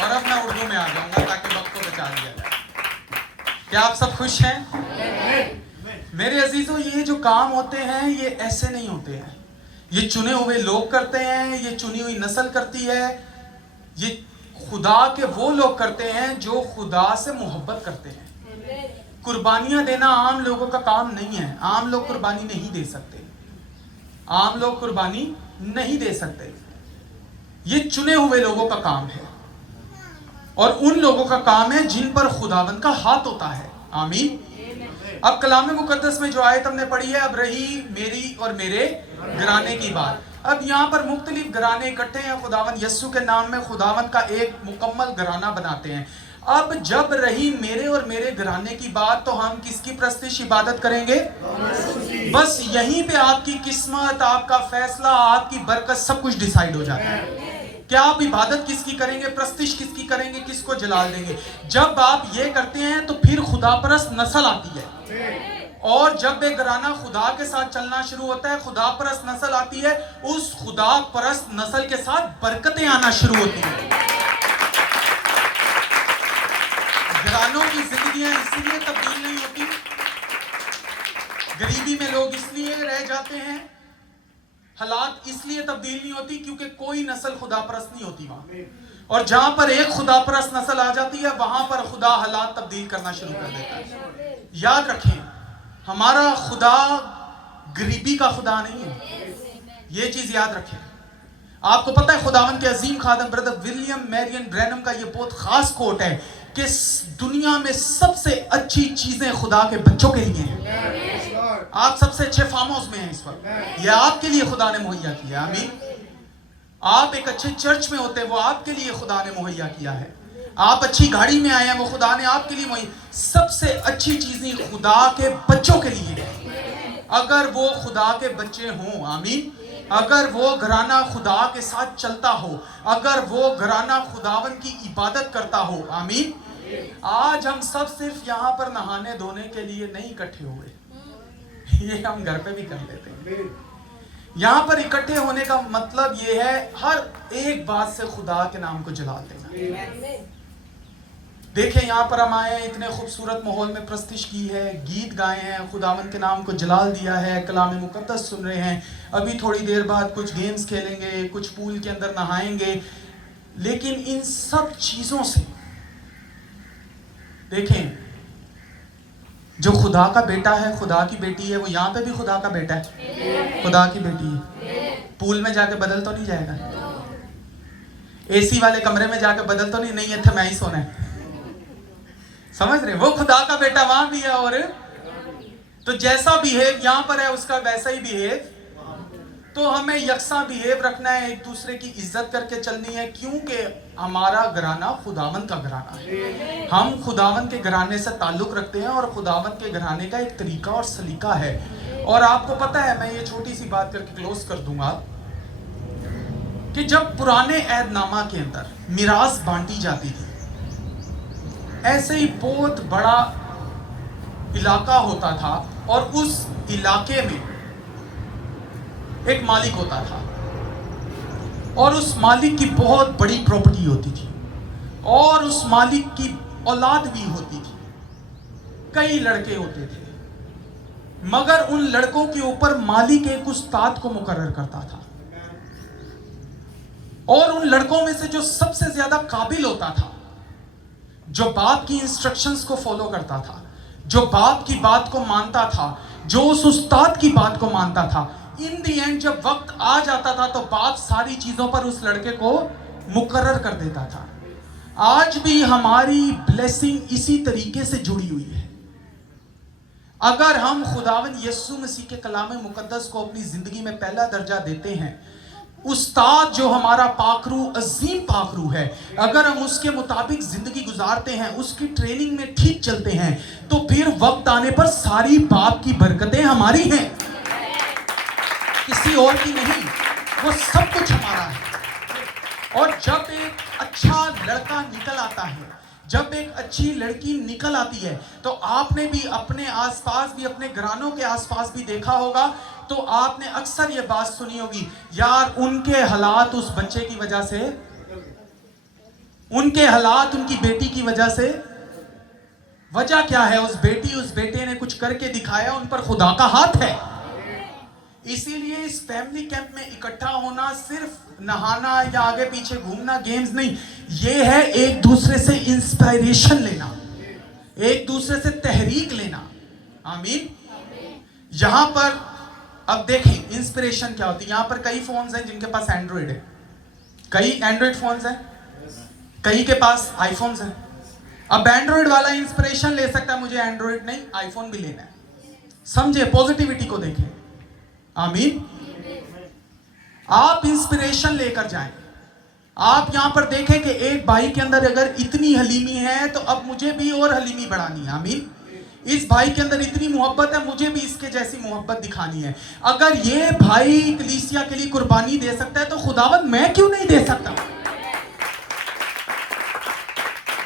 اور اب میں اردو میں آ جاؤں گا تاکہ وقت کو بچا لیا جائے. کیا آپ سب خوش ہیں؟ میرے عزیزوں، یہ جو کام ہوتے ہیں یہ ایسے نہیں ہوتے ہیں. یہ چنے ہوئے لوگ کرتے ہیں، یہ چنی ہوئی نسل کرتی ہے. یہ خدا کے وہ لوگ کرتے ہیں جو خدا سے محبت کرتے ہیں. قربانیاں دینا عام لوگوں کا کام نہیں ہے. عام لوگ قربانی نہیں دے سکتے. عام لوگ قربانی نہیں دے سکتے. یہ چنے ہوئے لوگوں کا کام ہے، اور ان لوگوں کا کام ہے جن پر خداوند کا ہاتھ ہوتا ہے. آمین. اب کلام مقدس میں جو آیت ہم نے پڑھی ہے، اب رہی میری اور میرے گھرانے کی بات. اب یہاں پر مختلف گھرانے اکٹھے ہیں. خداوند یسوع کے نام میں خداوند کا ایک مکمل گھرانہ بناتے ہیں. اب جب رہی میرے اور میرے گھرانے کی بات، تو ہم کس کی پرستش عبادت کریں گے؟ بس یہیں پہ آپ کی قسمت، آپ کا فیصلہ، آپ کی برکت سب کچھ ڈیسائیڈ ہو جاتا ہے. کیا آپ عبادت کس کی کریں گے، پرستش کس کی کریں گے، کس کو جلال دیں گے. جب آپ یہ کرتے ہیں تو پھر خدا پرست نسل آتی ہے. اور جب ایک گھرانہ خدا کے ساتھ چلنا شروع ہوتا ہے، خدا پرست نسل آتی ہے. اس خدا پرست نسل کے ساتھ برکتیں آنا شروع ہوتی ہیں. گھرانوں کی زندگیاں اس لیے تبدیل نہیں ہوتی، غریبی میں لوگ اس لیے رہ جاتے ہیں، حالات اس لیے تبدیل نہیں ہوتی کیونکہ کوئی نسل خدا پرست نہیں ہوتی وہاں. اور جہاں پر ایک خدا پرست نسل آ جاتی ہے، وہاں پر خدا حالات تبدیل کرنا شروع کر دیتا ہے. یاد رکھیں، ہمارا خدا غریبی کا خدا نہیں ہے. یہ چیز یاد رکھیں. آپ کو پتہ ہے خداوند کے عظیم خادم بردر ولیم میرین برینم کا یہ بہت خاص کوٹ ہے کہ دنیا میں سب سے اچھی چیزیں خدا کے بچوں کے لیے ہیں. آپ سب سے اچھے فارم ہاؤس میں ہیں اس وقت، یہ آپ کے لیے خدا نے مہیا کیا. آمین. آپ ایک اچھے چرچ میں ہوتے ہیں، وہ آپ کے لیے خدا نے مہیا کیا ہے. آپ اچھی گاڑی میں آئے ہیں، وہ خدا نے آپ کے لیے مہیا. سب سے اچھی چیزیں خدا کے بچوں کے لیے ہیں، اگر وہ خدا کے بچے ہوں. آمین. اگر وہ گھرانہ خدا کے ساتھ چلتا ہو، اگر وہ گھرانہ خداوند کی عبادت کرتا ہو. آمین. آج ہم سب صرف یہاں پر نہانے دھونے کے لیے نہیں اکٹھے ہوئے، یہ ہم گھر پہ بھی کر لیتے ہیں. یہاں پر اکٹھے ہونے کا مطلب یہ ہے ہر ایک بات سے خدا کے نام کو جلال دینا. دیکھیں یہاں پر ہم آئے ہیں، اتنے خوبصورت ماحول میں پرستش کی ہے، گیت گائے ہیں، خداوند کے نام کو جلال دیا ہے، کلام مقدس سن رہے ہیں. ابھی تھوڑی دیر بعد کچھ گیمز کھیلیں گے، کچھ پول کے اندر نہائیں گے. لیکن ان سب چیزوں سے دیکھیں، جو خدا کا بیٹا ہے، خدا کی بیٹی ہے، وہ یہاں پہ بھی خدا کا بیٹا ہے، خدا کی بیٹی ہے. پول میں جا کے بدل تو نہیں جائے گا؟ اے سی والے کمرے میں جا کے بدل تو نہیں ہے، میں ہی سونا ہے. سمجھ رہے؟ وہ خدا کا بیٹا وہاں بھی ہے، اور تو جیسا بیہیو یہاں پر ہے اس کا ویسا ہی بیہیو. تو ہمیں یکساں بیہیو رکھنا ہے، ایک دوسرے کی عزت کر کے چلنی ہے، کیونکہ ہمارا گھرانہ خداوند کا گھرانہ ہے. ہم خداوند کے گھرانے سے تعلق رکھتے ہیں، اور خداوند کے گھرانے کا ایک طریقہ اور سلیقہ ہے. اور آپ کو پتہ ہے، میں یہ چھوٹی سی بات کر کے کلوز کر دوں گا، کہ جب پرانے عہد نامہ کے اندر میراث بانٹی جاتی تھی، ایسے ہی بہت بڑا علاقہ ہوتا تھا، اور اس علاقے میں ایک مالک ہوتا تھا، اور اس مالک کی بہت بڑی پراپرٹی ہوتی تھی، اور اس مالک کی اولاد بھی ہوتی تھی. کئی لڑکے ہوتے تھے، مگر ان لڑکوں کے اوپر مالک ایک استاد کو مقرر کرتا تھا. اور ان لڑکوں میں سے جو سب سے زیادہ قابل ہوتا تھا، جو باپ کی انسٹرکشنز کو فالو کرتا تھا، جو باپ کی بات کو مانتا تھا، جو اس استاد کی بات کو مانتا تھا، ان دی اینڈ جب وقت آ جاتا تھا تو باپ ساری چیزوں پر اس لڑکے کو مقرر کر دیتا تھا. آج بھی ہماری بلیسنگ اسی طریقے سے جڑی ہوئی ہے. اگر ہم خداوند یسوع مسیح کے کلام مقدس کو اپنی زندگی میں پہلا درجہ دیتے ہیں، استاد جو ہمارا پاکرو، عظیم پاکرو ہے، اگر ہم اس کے مطابق زندگی گزارتے ہیں، اس کی ٹریننگ میں ٹھیک چلتے ہیں، تو پھر وقت آنے پر ساری باپ کی برکتیں ہماری ہیں، کسی اور کی نہیں. وہ سب کچھ ہمارا ہے. اور جب ایک اچھا لڑکا نکل آتا ہے، جب ایک اچھی لڑکی نکل آتی ہے، تو آپ نے بھی اپنے آس پاس بھی، اپنے گھرانوں کے آس پاس بھی دیکھا ہوگا، تو آپ نے اکثر یہ بات سنی ہوگی، یار ان کے حالات اس بچے کی وجہ سے ان کے حالات ان کی بیٹی کی وجہ سے. وجہ کیا ہے؟ اس بیٹے نے کچھ کر کے دکھایا, ان پر خدا کا ہاتھ ہے. اسی لیے اس فیملی کیمپ میں اکٹھا ہونا صرف نہانا یا آگے پیچھے گھومنا, گیمز نہیں, یہ ہے ایک دوسرے سے انسپائریشن لینا, ایک دوسرے سے تحریک لینا. آمین. یہاں پر اب دیکھیں انسپریشن کیا ہوتی ہے. یہاں پر کئی فونز ہیں جن کے پاس اینڈرائڈ ہے, کئی اینڈرائڈ فونز ہیں, کئی کے پاس آئی فونز ہیں. اب اینڈرائڈ والا انسپریشن لے سکتا ہے, مجھے اینڈرائڈ نہیں آئی فون بھی لینا ہے. سمجھے؟ پوزیٹیوٹی کو دیکھیں. آمین. آپ انسپریشن لے کر جائیں. آپ یہاں پر دیکھیں کہ ایک بھائی کے اندر اگر اتنی حلیمی ہے تو اب مجھے بھی اور حلیمی بڑھانی ہے. آمین. اس بھائی کے اندر اتنی محبت ہے, مجھے بھی اس کے جیسی محبت دکھانی ہے. اگر یہ بھائی کلیسیا کے لیے قربانی دے سکتا ہے تو خداوند میں کیوں نہیں دے سکتا؟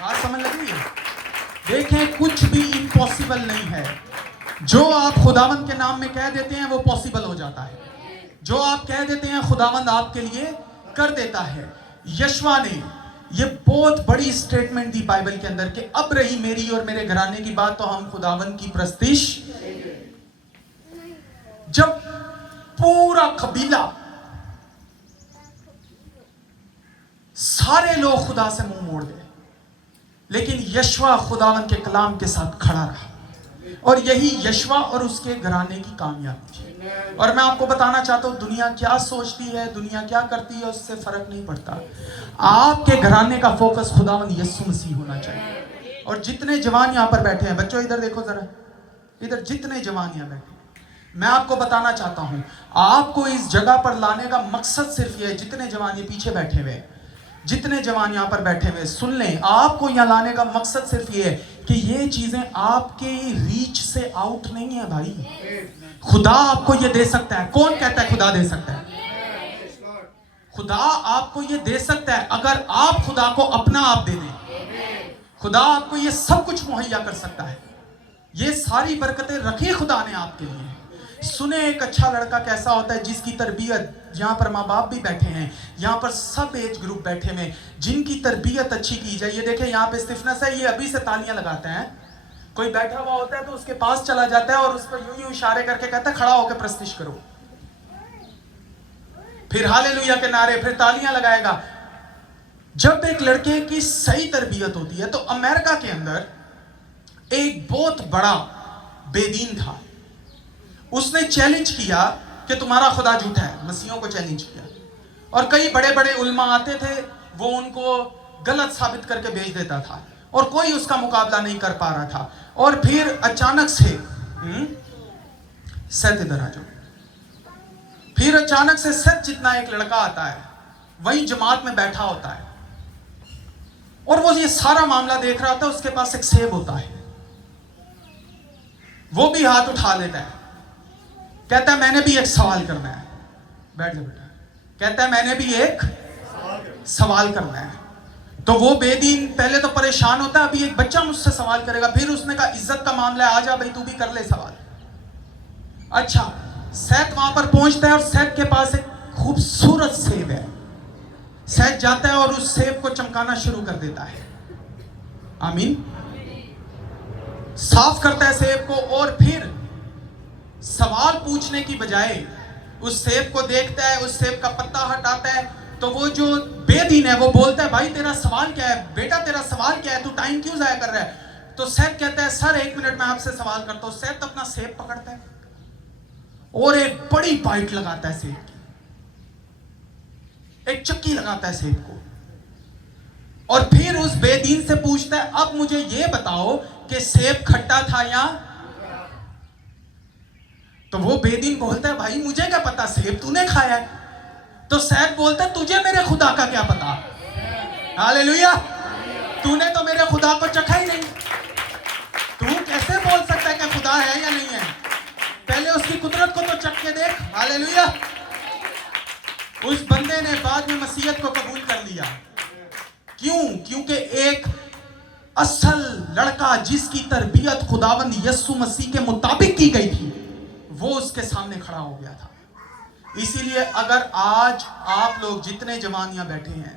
بات سمجھ لگی ہے؟ دیکھیں کچھ بھی امپاسبل نہیں ہے. جو آپ خداوند کے نام میں کہہ دیتے ہیں وہ پاسبل ہو جاتا ہے. جو آپ کہہ دیتے ہیں خداوند آپ کے لیے کر دیتا ہے. یشوا نے یہ بہت بڑی سٹیٹمنٹ دی بائبل کے اندر کہ اب رہی میری اور میرے گھرانے کی بات تو ہم خداوند کی پرستش. جب پورا قبیلہ سارے لوگ خدا سے منہ موڑ گئے, لیکن یشوا خداوند کے کلام کے ساتھ کھڑا رہا, اور یہی یشوا اور اس کے گھرانے کی کامیابی تھی. اور میں آپ کو بتانا چاہتا ہوں دنیا کیا سوچتی ہے, دنیا کیا کرتی ہے, اس سے فرق نہیں پڑتا. آپ کے گھرانے کا فوکس خداوند یسوع مسیح ہونا چاہیے. اور جتنے جوان یہاں پر بیٹھے ہیں, بچوں ادھر دیکھو ذرا, ادھر جتنے جوان یہاں بیٹھے ہیں, میں آپ کو بتانا چاہتا ہوں آپ کو اس جگہ پر لانے کا مقصد صرف یہ ہے. جتنے جوان یہ پیچھے بیٹھے ہوئے, جتنے جوان یہاں پر بیٹھے ہوئے, سن لیں, آپ کو یہاں لانے کا مقصد صرف یہ ہے کہ یہ چیزیں آپ کے ریچ سے آؤٹ نہیں ہیں بھائی. خدا آپ کو یہ دے سکتا ہے. کون کہتا ہے خدا دے سکتا ہے؟ خدا آپ کو یہ دے سکتا ہے اگر آپ خدا کو اپنا آپ دے دیں. خدا آپ کو یہ سب کچھ مہیا کر سکتا ہے. یہ ساری برکتیں رکھی خدا نے آپ کے لیے. سنیں ایک اچھا لڑکا کیسا ہوتا ہے جس کی تربیت, یہاں پر ماں باپ بھی بیٹھے ہیں, یہاں پر سب ایج گروپ بیٹھے ہیں, جن کی تربیت اچھی کی جائے. یہ دیکھیں یہاں پہ اسٹیفنس ہے, یہ ابھی سے تالیاں لگاتے ہیں. کوئی بیٹھا ہوا ہوتا ہے تو اس کے پاس چلا جاتا ہے اور اس پر یوں اشارے کر کے کہتا ہے کھڑا ہو کے پرستش کرو, پھر ہالےلویا کے نعرے, پھر تالیاں لگائے گا. جب ایک لڑکے کی صحیح تربیت ہوتی ہے. تو امریکہ کے اندر ایک بہت بڑا بے دین تھا, اس نے چیلنج کیا کہ تمہارا خدا جھوٹا ہے. مسیحوں کو چیلنج کیا, اور کئی بڑے بڑے علماء آتے تھے, وہ ان کو غلط ثابت کر کے بھیج دیتا تھا, اور کوئی اس کا مقابلہ نہیں کر پا رہا تھا. اور پھر اچانک سے سیت ادھر آ جاؤ, پھر اچانک سے سیت جتنا ایک لڑکا آتا ہے, وہی جماعت میں بیٹھا ہوتا ہے, اور وہ یہ سارا معاملہ دیکھ رہا ہوتا ہے. اس کے پاس ایک سیب ہوتا ہے, وہ بھی ہاتھ اٹھا لیتا ہے, کہتا ہے میں نے بھی ایک سوال کرنا ہے. بیٹھ جا بیٹا. کہتا ہے میں نے بھی ایک سوال کرنا ہے. تو وہ بے دین پہلے تو پریشان ہوتا ہے, ابھی ایک بچہ مجھ سے سوال کرے گا. پھر اس نے کہا عزت کا معاملہ ہے, آ جا بھائی تو بھی کر لے سوال. اچھا, سیت وہاں پر پہنچتا ہے, اور سیت کے پاس ایک خوبصورت سیب ہے. سیت جاتا ہے اور اس سیب کو چمکانا شروع کر دیتا ہے. آمین. صاف کرتا ہے سیب کو, اور پھر سوال پوچھنے کی بجائے اس سیب کو دیکھتا ہے, اس سیب کا پتا ہٹاتا ہے. تو وہ جو بے دین ہے وہ بولتا ہے بھائی تیرا سوال کیا ہے, بیٹا تیرا سوال کیا ہے, تو ٹائم کیوں ضائع کر رہا ہے؟ تو سیت کہتا ہے سر ایک منٹ میں آپ سے سوال کرتا ہوں. سیت اپنا سیب پکڑتا ہے اور ایک بڑی بائٹ لگاتا ہے سیب کی, ایک چکی لگاتا ہے سیب کو, اور پھر اس بے دین سے پوچھتا ہے اب مجھے یہ بتاؤ کہ سیب کھٹا تھا یا. تو وہ بے دین بولتا ہے بھائی مجھے کیا پتا, سیب تو نے کھایا ہے. تو سیب بولتا ہے تجھے میرے خدا کا کیا پتا. ہالےلویا. تو نے تو میرے خدا کو چکھا ہی نہیں, تو کیسے بول سکتا ہے کہ خدا ہے یا نہیں ہے؟ پہلے اس کی قدرت کو تو چکھ کے دیکھ. ہالےلویا. اس بندے نے بعد میں مسیحیت کو قبول کر لیا. کیوں؟ کیونکہ ایک اصل لڑکا جس کی تربیت خداوند یسوع مسیح کے مطابق کی گئی تھی, وہ اس کے سامنے کھڑا ہو گیا تھا. اسی لیے اگر آج آپ لوگ جتنے جوان یہاں بیٹھے ہیں,